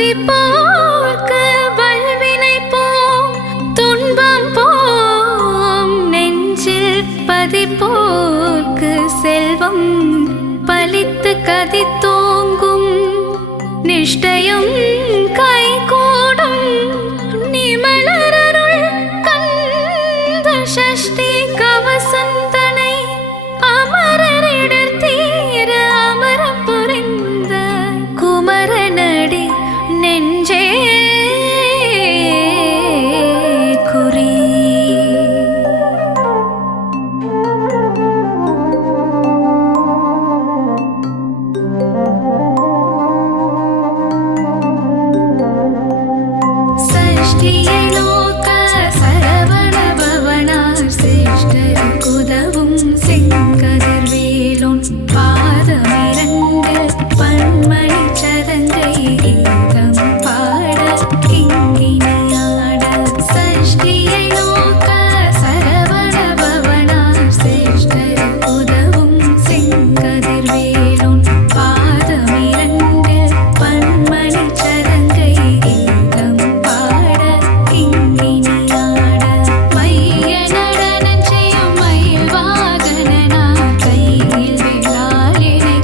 துதிப்போர்க்கு வல்வினை போம் துன்பம் போம் நெஞ்சில் பதிப்போர்க்கு செல்வம் பலித்து கதித்தோங்கும் நிஷ்டயம் கைகூடும் நிமலரருள் கந்த சஷ்டி கவசந்தனை அமரரிடர் தீர அமரம் புரிந்த குமரனடி நெஞ்சே குறி. சஷ்டியை நோக்க சரவண பவனார் சிருஷ்டருக்குதவும் செங்கதிர்வேலோன் பாதமிரண்டில் பன்மணி சதங்கை கீதம் பாட கிங்கினியாட. சஷ்டியை நோக்க சரவண பவனார் சிருஷ்டருக்குதவும் செங்கதிர்வேலோன் பாதமிரண்டில் பன்மணி சதங்கை கீதம் பாட கிங்கினியாட. மைய நடனம் செய்யும் மயில் வாகனனா கையில் வேளாளினை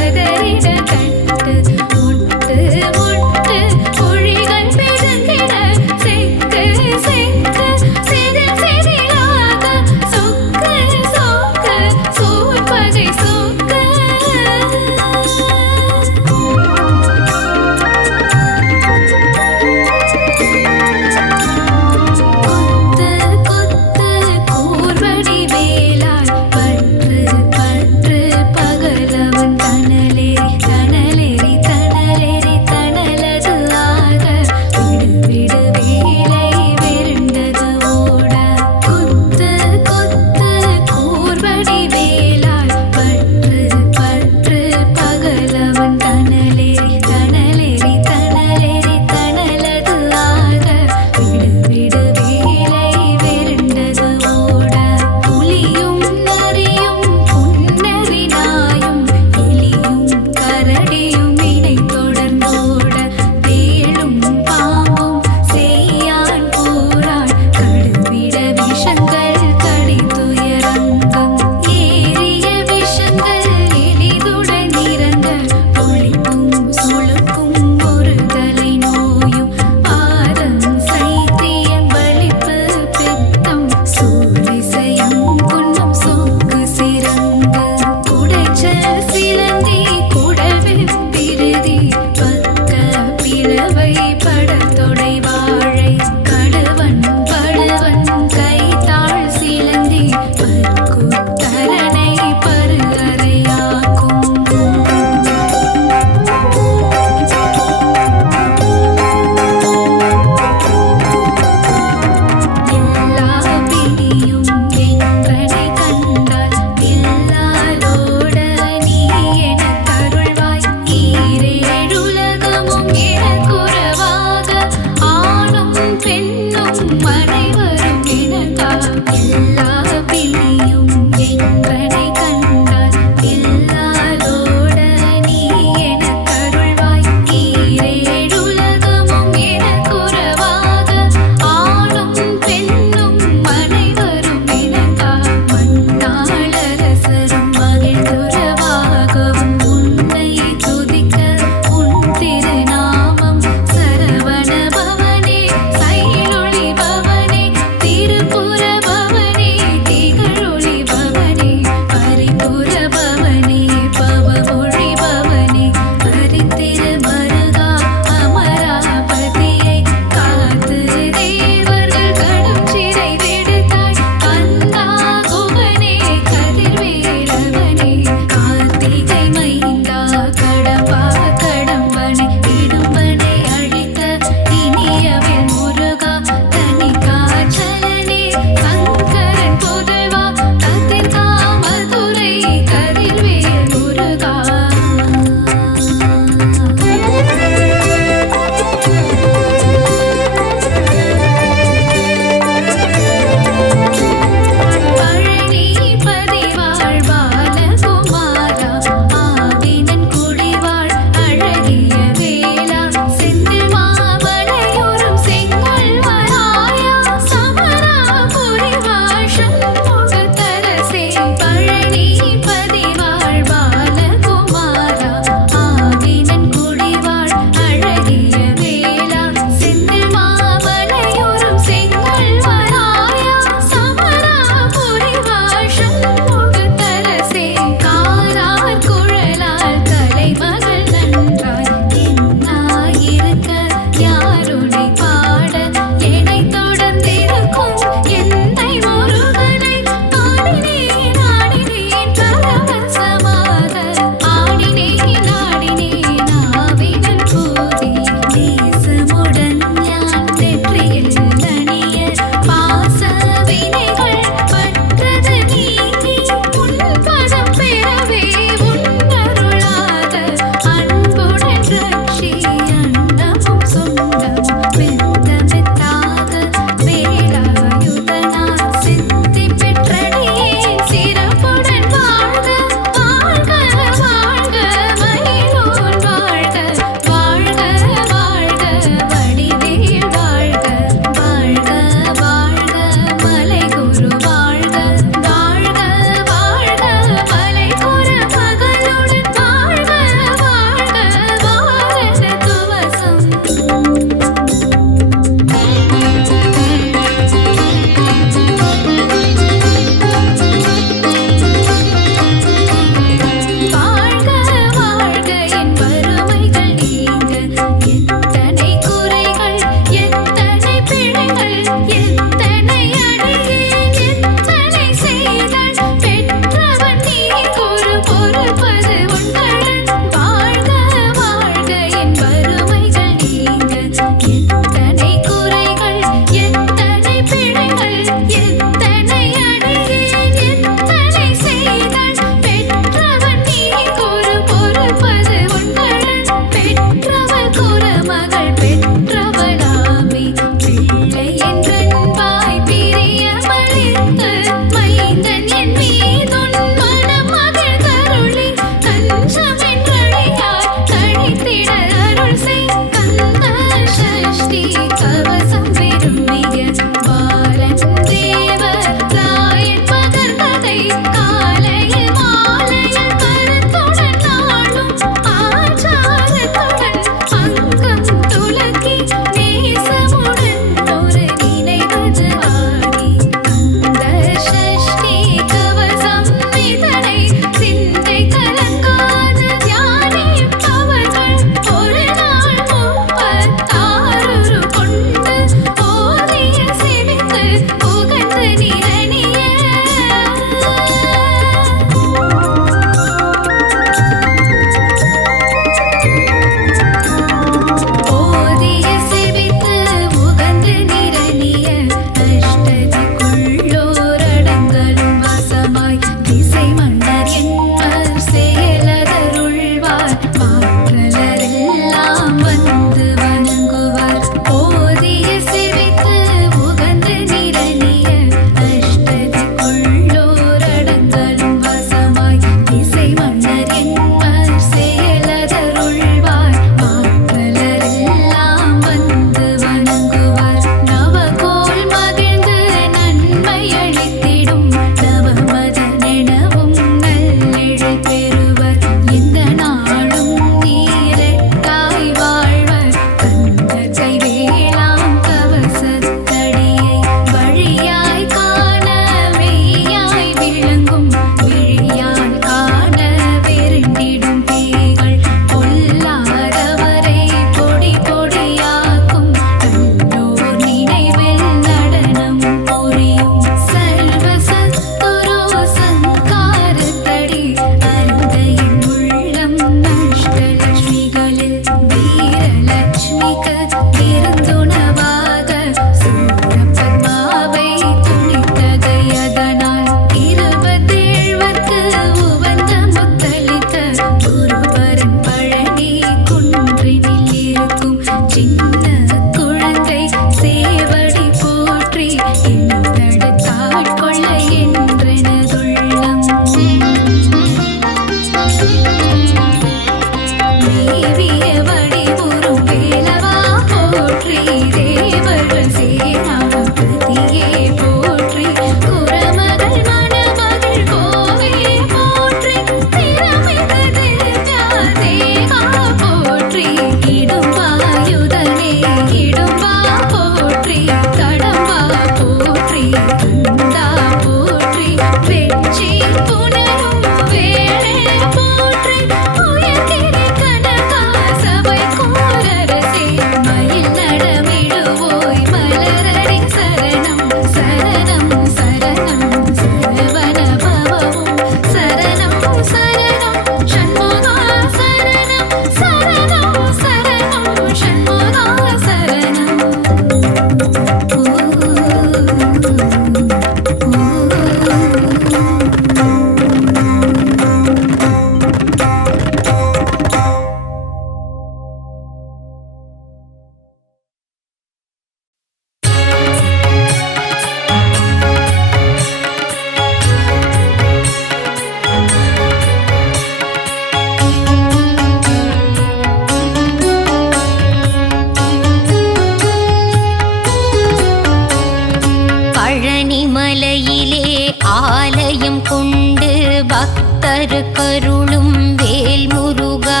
கருளும் வேல் முருகா.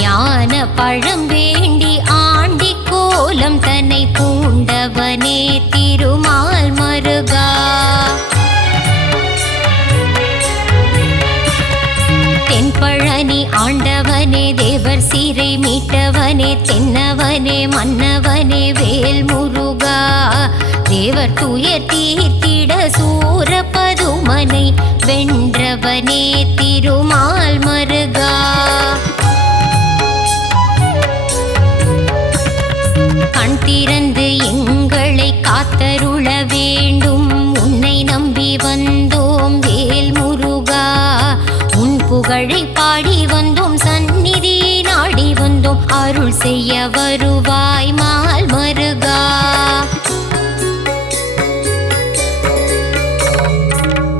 ஞான பழம் வேண்டி ஆண்டி கோலம் தன்னை பூண்டவனே திருமால் மருகா. தென்பழனி ஆண்டவனே தேவர் சீரை மீட்டவனே தென்னவனே மன்னவனே வேல் முருகா. தேவர் துயர் தீர்த்திட சூர பதுமனை வென்றவனே திருமால் மருகா. கண் திறந்து எங்களை காத்தருள வேண்டும் உன்னை நம்பி வந்தோம் வேல் முருகா. உன் புகழை பாடி வந்தோம் சந்நிதி நாடி வந்தோம் அருள் செய்ய வருவாய் மால் மருகா.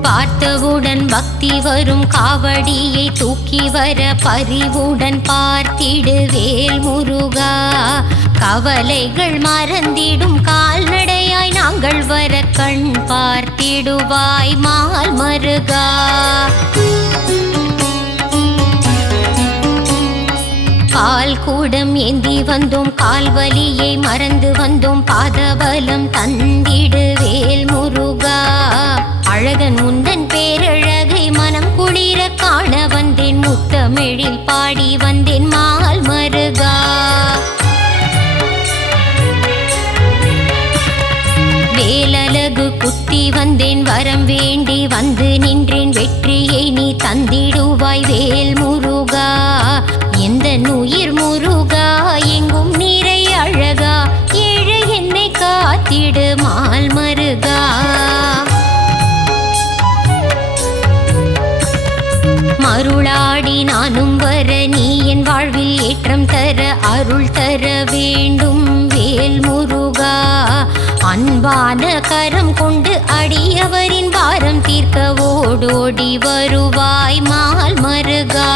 பார்த்தவுடன் பக்தி வரும் காவடியை தூக்கி வர பரிவுடன் பார்த்திடு வேல் முருகா. கவலைகள் மறந்திடும் கால்நடையாய் நாங்கள் வர கண் பார்த்திடுவாய் மால் மருகா. பால் கூடம் ஏந்தி வந்தோம் கால்வலியை மறந்து வந்தோம் பாதபலம் தந்திடு வேல் முருகா. அழகன் முந்தன் பேரழகை மனம் குளிர காண வந்தேன் முத்தமிழில் பாடி வந்தேன் மால் மருகா. வேலழகு குத்தி வந்தேன் வரம் வேண்டி வந்து நின்றேன் வெற்றியை நீ தந்திடுவாய் வேல் முருகா. எந்த உயிர் முருகா எங்கும் நீரை அழகா ஏழை என்னை காத்திடு மால் மருகா. மருளாடி நானும் வர நீ என் வாழ்வில் ஏற்றம் தர அருள் தர வேண்டும் வேல் முருகா. அன்பான கரம் கொண்டு அடியவரின் பாரம் தீர்க்க ஓடோடி வருவாய் மால் மருகா.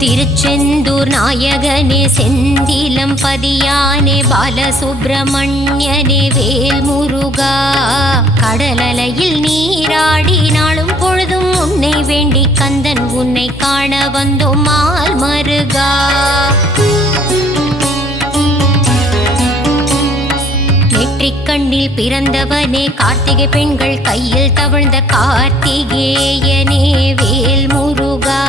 திருச்செந்தூர் நாயகனே செந்திலம் பதியானே பாலசுப்பிரமணியனே வேல் முருகா. கடலலையில் நீராடி நாளும் பொழுதும் உன்னை வேண்டி கந்தன் உன்னை காண வந்தோம் மால் மருகா. நெற்றிக் கண்ணில் பிறந்தவனே கார்த்திகை பெண்கள் கையில் தவழ்ந்த கார்த்திகேயனே வேல் முருகா.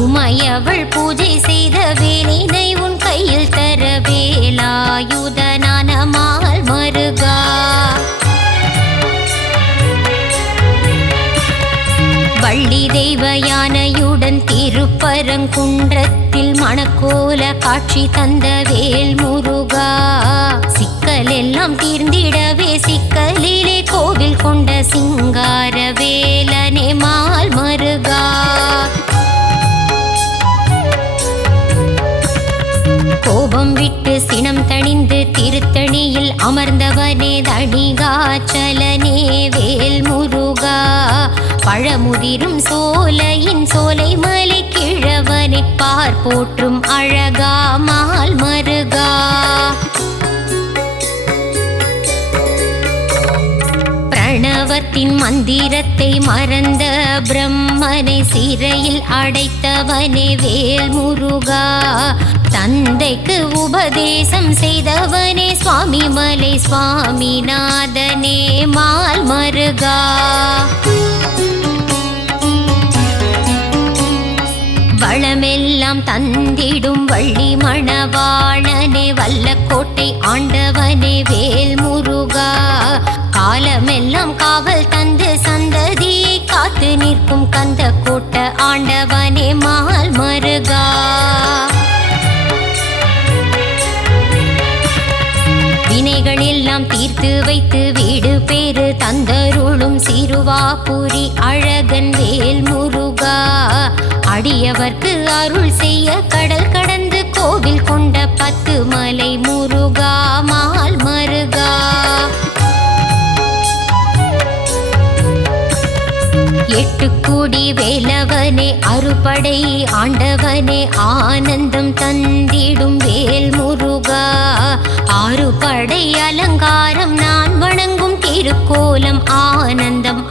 உமையவள் பூஜை செய்த வேலினை உன் கையில் தர வேலாயுதனான மால் மருகா. வள்ளி தெய்வ யானையுடன் திருப்பரங்குன்றத்தில் மணக்கோல காட்சி தந்த வேல் முருகா. சிக்கல் எல்லாம் தீர்ந்திடவே சிக்கலிலே கோவில் கொண்ட சிங்கார வேலனே மால் மருகா. கோபம் விட்டு சினம் தணிந்து திருத்தணியில் அமர்ந்தவனே தணிகாச்சலனே வேல் முருகா. பழமுதிரும் சோலையின் சோலை மலை கிழவனே பார் போற்றும் அழகா மால் மருகா. பிரணவத்தின் மந்திரத்தை மறந்த பிரம்மனை சிறையில் அடைத்தவனே வேல் முருகா. தந்தைக்கு உபதேசம் செய்தவனே சுவாமி மலை சுவாமிநாதனே மால் மருகா. வளமெல்லாம் தந்திடும் வள்ளி மணவாளனே வல்லக்கோட்டை ஆண்டவனே வேல் முருகா. காலமெல்லாம் காவல் தந்து சந்ததியை காத்து நிற்கும் கந்த கோட்ட ஆண்டவனே மால் மருகா. வினைகள் எல்லாம் தீர்த்து வைத்து வீடு பேரு தந்தருளும் சிறுவாபுரி அழகன் வேல் முருகா. அடியவர்க்கு அருள் செய்ய கடல் கடந்து கோவில் கொண்ட 10 மலை முருகா மால் மருகா. எட்டுக்குடி வேலவனே அறுபடை ஆண்டவனே ஆனந்தம் தந்திடும் வேல் முருகா. 6 படை அலங்காரம் நான் வணங்கும் திருக்கோலம் ஆனந்தம்